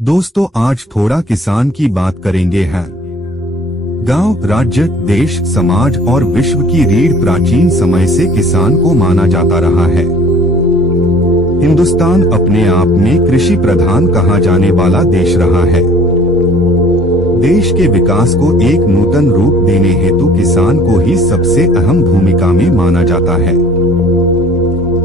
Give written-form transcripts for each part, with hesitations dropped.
दोस्तों, आज थोड़ा किसान की बात करेंगे हैं। गांव, राज्य, देश, समाज और विश्व की रीढ़ प्राचीन समय से किसान को माना जाता रहा है। हिंदुस्तान अपने आप में कृषि प्रधान कहा जाने वाला देश रहा है। देश के विकास को एक नूतन रूप देने हेतु किसान को ही सबसे अहम भूमिका में माना जाता है।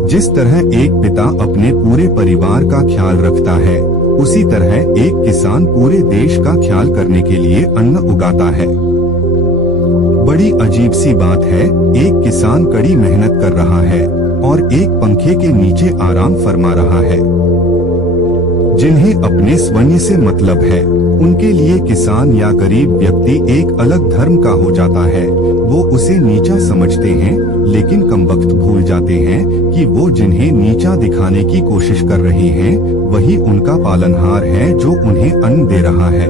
जिस तरह एक पिता अपने पूरे परिवार का ख्याल रखता है, उसी तरह एक किसान पूरे देश का ख्याल करने के लिए अन्न उगाता है। बड़ी अजीब सी बात है, एक किसान कड़ी मेहनत कर रहा है और एक पंखे के नीचे आराम फरमा रहा है। जिन्हें अपने स्वर्ण से मतलब है, उनके लिए किसान या गरीब व्यक्ति एक अलग धर्म का हो जाता है। वो उसे नीचा समझते हैं, लेकिन कमबख्त भूल जाते हैं कि वो जिन्हें नीचा दिखाने की कोशिश कर रहे हैं, वही उनका पालनहार है जो उन्हें अन्न दे रहा है।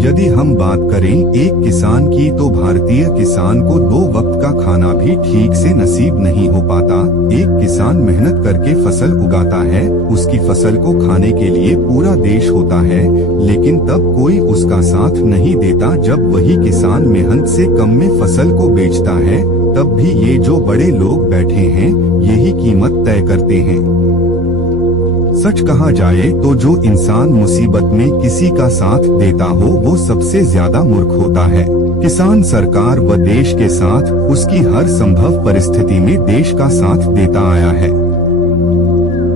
यदि हम बात करें एक किसान की, तो भारतीय किसान को 2 वक्त का खाना भी ठीक से नसीब नहीं हो पाता। एक किसान मेहनत करके फसल उगाता है, उसकी फसल को खाने के लिए पूरा देश होता है, लेकिन तब कोई उसका साथ नहीं देता। जब वही किसान मेहनत से कम में फसल को बेचता है, तब भी ये जो बड़े लोग बैठे हैं, यही कीमत तय करते हैं। सच कहा जाए तो जो इंसान मुसीबत में किसी का साथ देता हो, वो सबसे ज्यादा मूर्ख होता है। किसान सरकार व देश के साथ उसकी हर संभव परिस्थिति में देश का साथ देता आया है।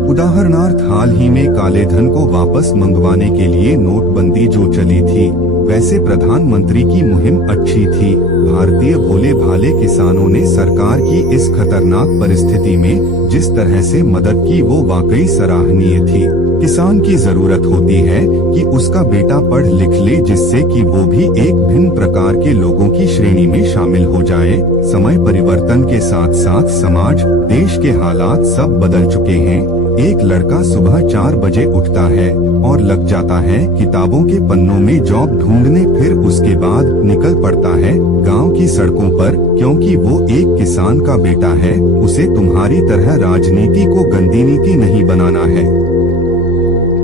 उदाहरणार्थ, हाल ही में काले धन को वापस मंगवाने के लिए नोटबंदी जो चली थी, वैसे प्रधानमंत्री की मुहिम अच्छी थी। भारतीय भोले भाले किसानों ने सरकार की इस खतरनाक परिस्थिति में जिस तरह से मदद की, वो वाकई सराहनीय थी। किसान की जरूरत होती है कि उसका बेटा पढ़ लिख ले, जिससे कि वो भी एक भिन्न प्रकार के लोगों की श्रेणी में शामिल हो जाए। समय परिवर्तन के साथ साथ समाज, देश के हालात सब बदल चुके हैं। एक लड़का सुबह 4 बजे उठता है और लग जाता है किताबों के पन्नों में जॉब ढूंढने, फिर उसके बाद निकल पड़ता है गांव की सड़कों पर, क्योंकि वो एक किसान का बेटा है। उसे तुम्हारी तरह राजनीति को गंदी नीति नहीं बनाना है।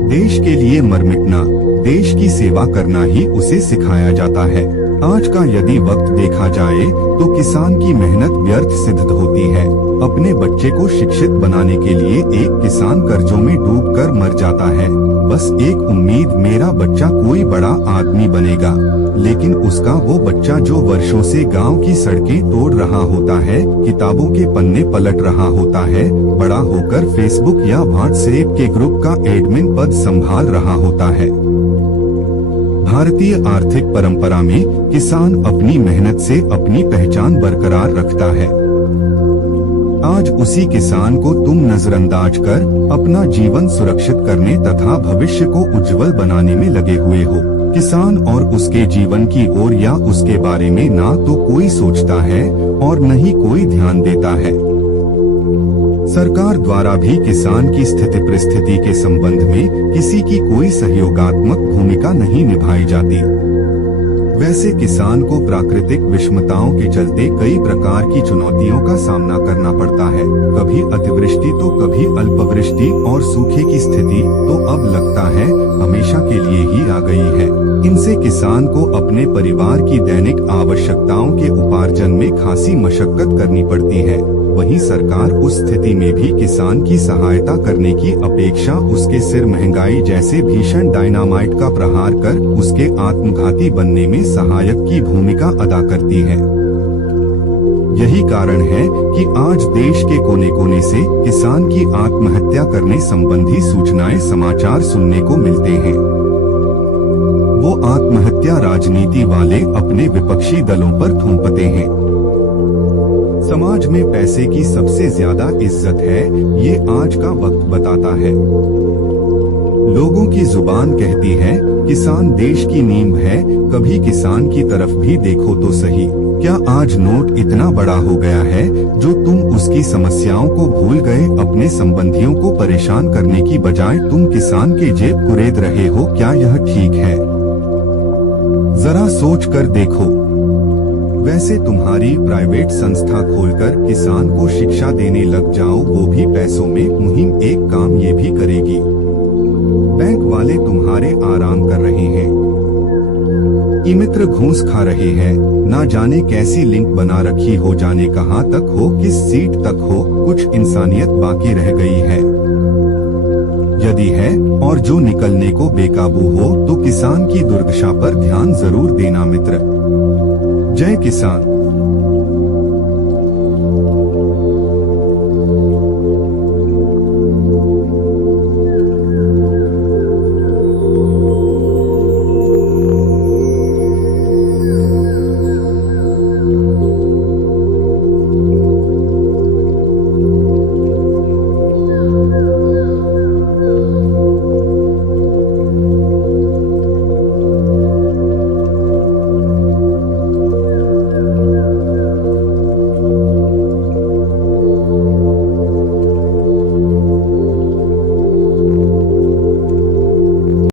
देश के लिए मर मिटना, देश की सेवा करना ही उसे सिखाया जाता है। आज का यदि वक्त देखा जाए तो किसान की मेहनत व्यर्थ सिद्ध होती है। अपने बच्चे को शिक्षित बनाने के लिए एक किसान कर्जों में डूबकर मर जाता है। बस एक उम्मीद, मेरा बच्चा कोई बड़ा आदमी बनेगा। लेकिन उसका वो बच्चा जो वर्षों से गांव की सड़कें तोड़ रहा होता है, किताबों के पन्ने पलट रहा होता है, बड़ा होकर फेसबुक या व्हाट्सएप के ग्रुप का एडमिन पद संभाल रहा होता है। भारतीय आर्थिक परंपरा में किसान अपनी मेहनत से अपनी पहचान बरकरार रखता है। आज उसी किसान को तुम नजरअंदाज कर अपना जीवन सुरक्षित करने तथा भविष्य को उज्जवल बनाने में लगे हुए हो। किसान और उसके जीवन की ओर या उसके बारे में ना तो कोई सोचता है और न ही कोई ध्यान देता है। सरकार द्वारा भी किसान की स्थिति परिस्थिति के संबंध में किसी की कोई सहयोगात्मक भूमिका नहीं निभाई जाती। वैसे किसान को प्राकृतिक विषमताओं के चलते कई प्रकार की चुनौतियों का सामना करना पड़ता है। कभी अतिवृष्टि तो कभी अल्पवृष्टि और सूखे की स्थिति तो अब लगता है हमेशा के लिए ही आ गई है। इनसे किसान को अपने परिवार की दैनिक आवश्यकताओं के उपार्जन में खासी मशक्कत करनी पड़ती है। वहीं सरकार उस स्थिति में भी किसान की सहायता करने की अपेक्षा उसके सिर महंगाई जैसे भीषण डायनामाइट का प्रहार कर उसके आत्मघाती बनने में सहायक की भूमिका अदा करती है। यही कारण है कि आज देश के कोने कोने से किसान की आत्महत्या करने संबंधी सूचनाएं समाचार सुनने को मिलते हैं। वो आत्महत्या राजनीति वाले अपने विपक्षी दलों पर थोपते हैं। समाज में पैसे की सबसे ज्यादा इज्जत है, ये आज का वक्त बताता है। लोगों की जुबान कहती है किसान देश की नींव है, कभी किसान की तरफ भी देखो तो सही। क्या आज नोट इतना बड़ा हो गया है जो तुम उसकी समस्याओं को भूल गए? अपने संबंधियों को परेशान करने की बजाय तुम किसान के जेब कुरेद रहे हो। क्या यह ठीक है? जरा सोच कर देखो। वैसे तुम्हारी प्राइवेट संस्था खोलकर किसान को शिक्षा देने लग जाओ, वो भी पैसों में। मुहिम एक काम ये भी करेगी। बैंक वाले तुम्हारे आराम कर रहे हैं, ई मित्र घूस खा रहे हैं, ना जाने कैसी लिंक बना रखी हो, जाने कहां तक हो, किस सीट तक हो, कुछ इंसानियत बाकी रह गई है। यदि है और जो निकलने को बेकाबू हो तो किसान की दुर्दशा पर ध्यान जरूर देना मित्र। जय किसान।